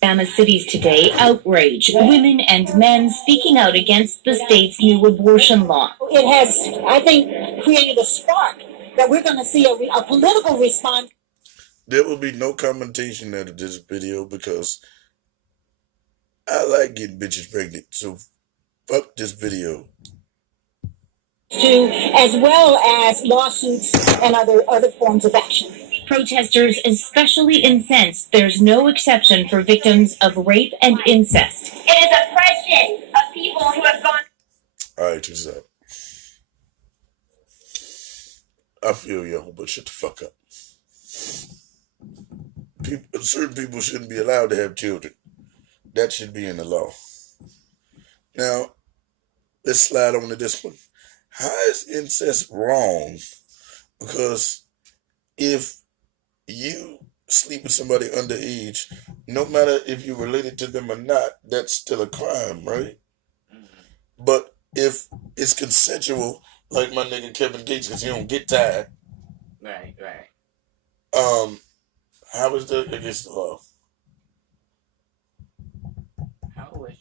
Alabama cities today outrage women and men speaking out against the state's new abortion law. It has, I think, created a spark that we're going to see a political response. There will be no commentation out of this video because I like getting bitches pregnant, so fuck this video. As well as lawsuits and other forms of action. Protesters especially incensed there's no exception for victims of rape and incest. It is oppression of people who have gone. Alright, check this out. I feel y'all, but shut the fuck up. Certain people shouldn't be allowed to have children. That should be in the law. Now, let's slide on to this one. How is incest wrong? Because if you sleep with somebody underage, no matter if you're related to them or not, that's still a crime, right? But if it's consensual, like my nigga Kevin Gates, because he don't get tired. Right. How is that against the law? How would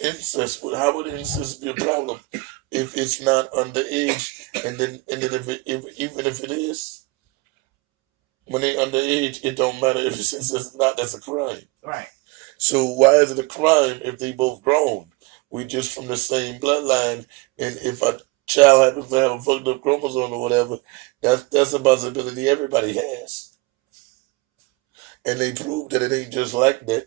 Incest? How would incest be a problem if it's not underage? And then even if it is, when they underage, it don't matter if it's incest or not. That's a crime. Right. So why is it a crime if they both grown? We just from the same bloodline, and if a child happens to have a fucked up chromosome or whatever, that's a possibility everybody has. And they prove that it ain't just like that.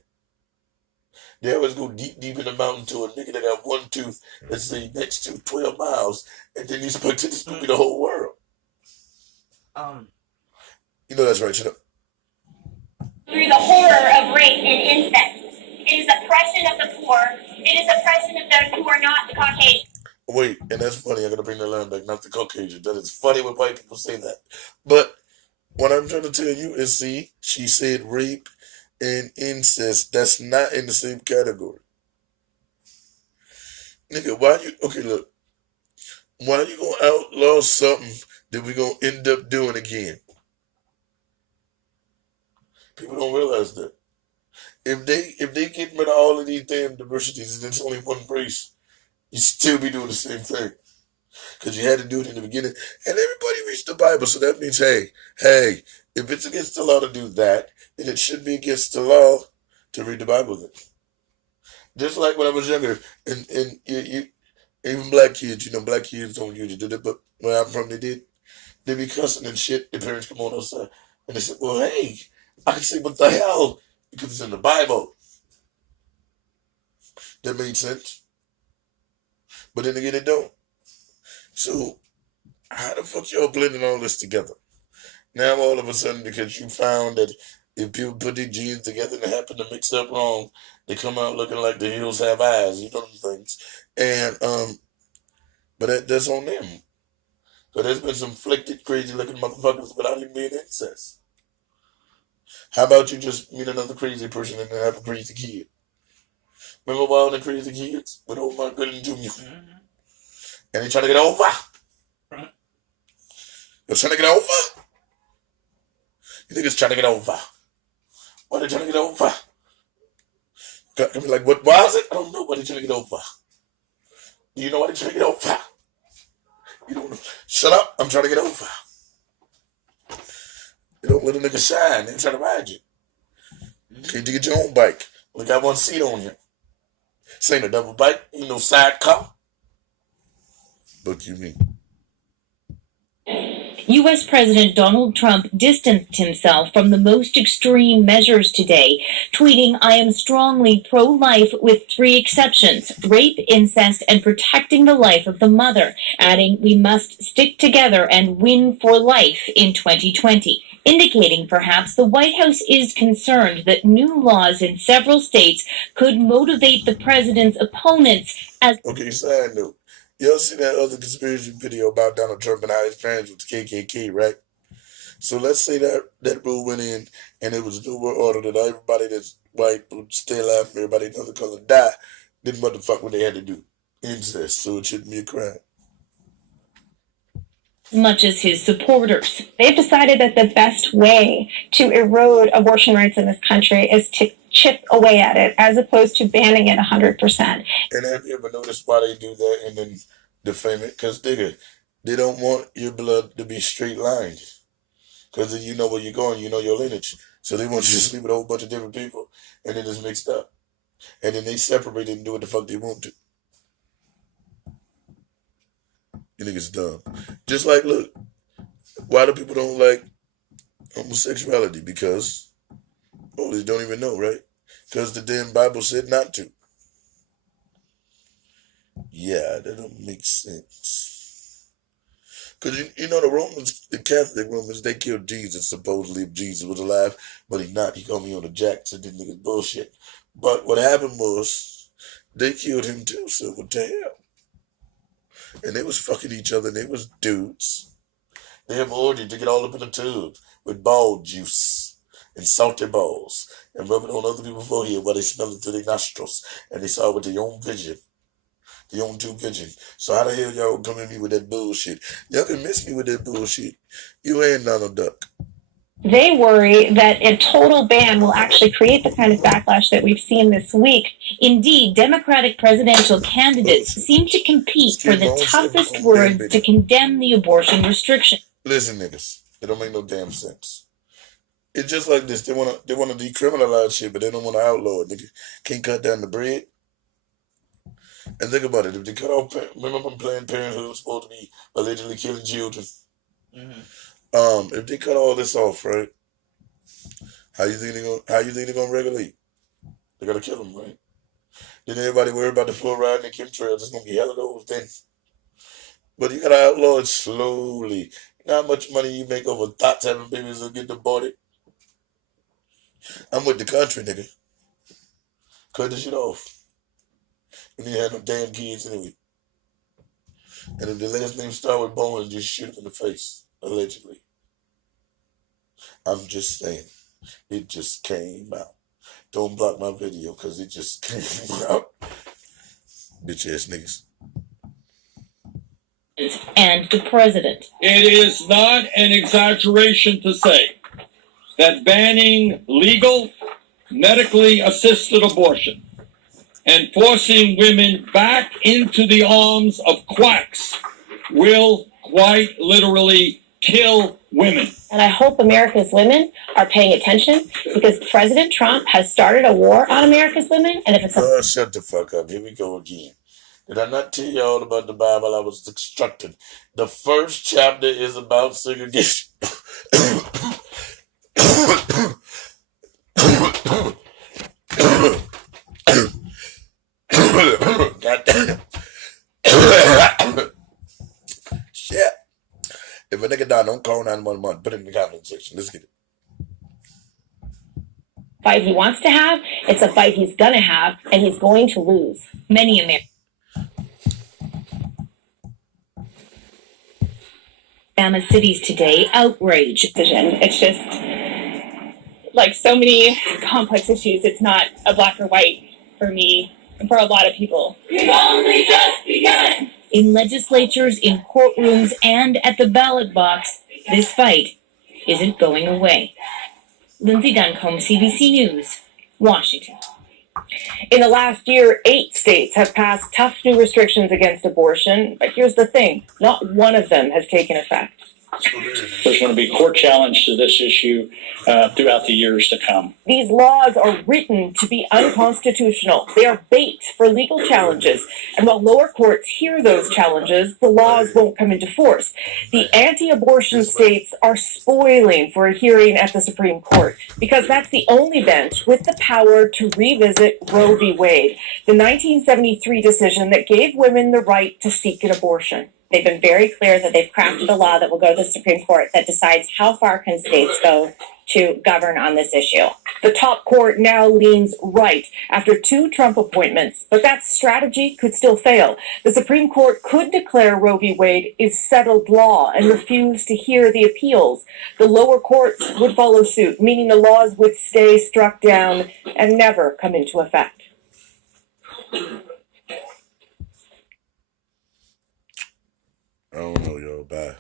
They always go deep in the mountain to a nigga that got one tooth that's say next to 12 miles, and then you expect it to be the whole world. You know that's right, shut up. Through the horror of rape and incest. It is oppression of the poor. It is oppression of those who are not the Caucasian. Wait, and that's funny. I gotta bring that line back. Not the Caucasian. That is funny when white people say that. But what I'm trying to tell you is, see, she said rape and incest. That's not in the same category. Nigga, look. Why you gonna outlaw something that we gonna end up doing again? People don't realize that. If they get rid of all of these damn diversities and it's only one race, you still be doing the same thing. Because you had to do it in the beginning. And everybody reached the Bible, so that means, hey, if it's against the law to do that, then it should be against the law to read the Bible then. Just like when I was younger, and you even black kids, black kids don't usually do that, but where I'm from, they did. They be cussing and shit. Their parents come on outside, and they said, well, hey, I can say, what the hell? Because it's in the Bible. That made sense. But then again, it don't. So, how the fuck y'all blending all this together? Now all of a sudden, because you found that if people put their genes together and they happen to mix up wrong, they come out looking like the hills have eyes, you know them things. And, but that's on them. So there's been some flicked, crazy looking motherfuckers without even being incest. How about you just meet another crazy person and then have a crazy kid? Remember Wild and Crazy Kids with old Mark Gooding Jr.? Mm-hmm. And they trying to get over? Right. They're trying to get over? You think it's trying to get over? Why are they trying to get over? I mean, like, what was it? I don't know why they're trying to get over. Do you know why they're trying to get over? You don't know. Shut up, I'm trying to get over. They don't let a nigga shine. They're trying to ride you. Can't you get your own bike? Only got one seat on you. This ain't a double bike. Ain't no sidecar. But you mean? U.S. President Donald Trump distanced himself from the most extreme measures today, tweeting, "I am strongly pro-life with 3 exceptions: rape, incest, and protecting the life of the mother," adding, "We must stick together and win for life in 2020. Indicating perhaps the White House is concerned that new laws in several states could motivate the president's opponents as... Okay, side note. Y'all see that other conspiracy video about Donald Trump and how his friends with the KKK, right? So let's say that rule went in and it was a new world order that everybody that's white would stay alive and everybody another color die. Then what the fuck would they have to do? Incest, so it shouldn't be a crime. much as his supporters. They've decided that the best way to erode abortion rights in this country is to chip away at it as opposed to banning it 100%. And have you ever noticed why they do that and then defame it? Because, nigga, they don't want your blood to be straight lined. Because then you know where you're going, you know your lineage. So they want you to sleep with a whole bunch of different people, and then it's mixed up. And then they separate it and do what the fuck they want to. You niggas dumb. Just like, look, why do people don't like homosexuality? Because, oh, they don't even know, right? Because the damn Bible said not to. Yeah, that don't make sense. Because, you know, the Romans, the Catholic Romans, they killed Jesus, supposedly, if Jesus was alive, but he's not. He called me on the jack, so this nigga's bullshit. But what happened was, they killed him too, so what the hell? And they was fucking each other, and they was dudes. They have orgies to get all up in the tub with ball juice and salty balls and rub it on other people's forehead while they smell it through their nostrils, and they saw it with their own vision. Their own two vision. So how the hell y'all come at me with that bullshit? Y'all can miss me with that bullshit. You ain't Donald Duck. They worry that a total ban will actually create the kind of backlash that we've seen this week. Indeed, Democratic presidential candidates seem to compete for the toughest words to condemn the abortion restriction. Listen, niggas, it don't make no damn sense. It's just like this. They wanna decriminalize shit, but they don't wanna outlaw it. Nigga can't cut down the bread. And think about it. If they cut off, remember when Planned Parenthood was supposed to be allegedly killing children? If they cut all this off, right? How you think they're gonna regulate? They're gonna kill them, right? Then everybody worry about the fluoride and the chemtrails. There's gonna be hell of those things. But you gotta outlaw it slowly. You know how much money you make over thoughts having babies that get aborted? I'm with the country, nigga. Cut this shit off. We didn't have no damn kids anyway. And if the last name start with Bowen, just shoot him in the face, allegedly. I'm just saying. It just came out. Don't block my video because it just came out. Bitch ass niggas. And the president. It is not an exaggeration to say that banning legal, medically assisted abortion and forcing women back into the arms of quacks will quite literally kill women. And I hope America's women are paying attention because President Trump has started a war on America's women. And if it's Oh, shut the fuck up. Here we go again. Did I not tell you all about the Bible I was instructed? The first chapter is about segregation. Goddamn. Shit. If a nigga die, don't call 911. Put it in the comment section. Let's get it. fight he wants to have, it's a fight he's gonna have, and he's going to lose. Many Americans. Alabama cities today outrage. Decision. It's just like so many complex issues. It's not a black or white for me and for a lot of people. We've only just begun. In legislatures, in courtrooms, and at the ballot box, this fight isn't going away. Lindsay Duncombe, CBC News, Washington. In the last year, 8 states have passed tough new restrictions against abortion, but here's the thing, not one of them has taken effect. There's going to be court challenge to this issue throughout the years to come. These laws are written to be unconstitutional. They are bait for legal challenges. And while lower courts hear those challenges, the laws won't come into force. The anti-abortion states are spoiling for a hearing at the Supreme Court because that's the only bench with the power to revisit Roe v. Wade, the 1973 decision that gave women the right to seek an abortion. They've been very clear that they've crafted a law that will go to the Supreme Court that decides how far can states go to govern on this issue. The top court now leans right after 2 Trump appointments, but that strategy could still fail. The Supreme Court could declare Roe v. Wade is settled law and refuse to hear the appeals. The lower courts would follow suit, meaning the laws would stay struck down and never come into effect. I don't know, yo. Bye.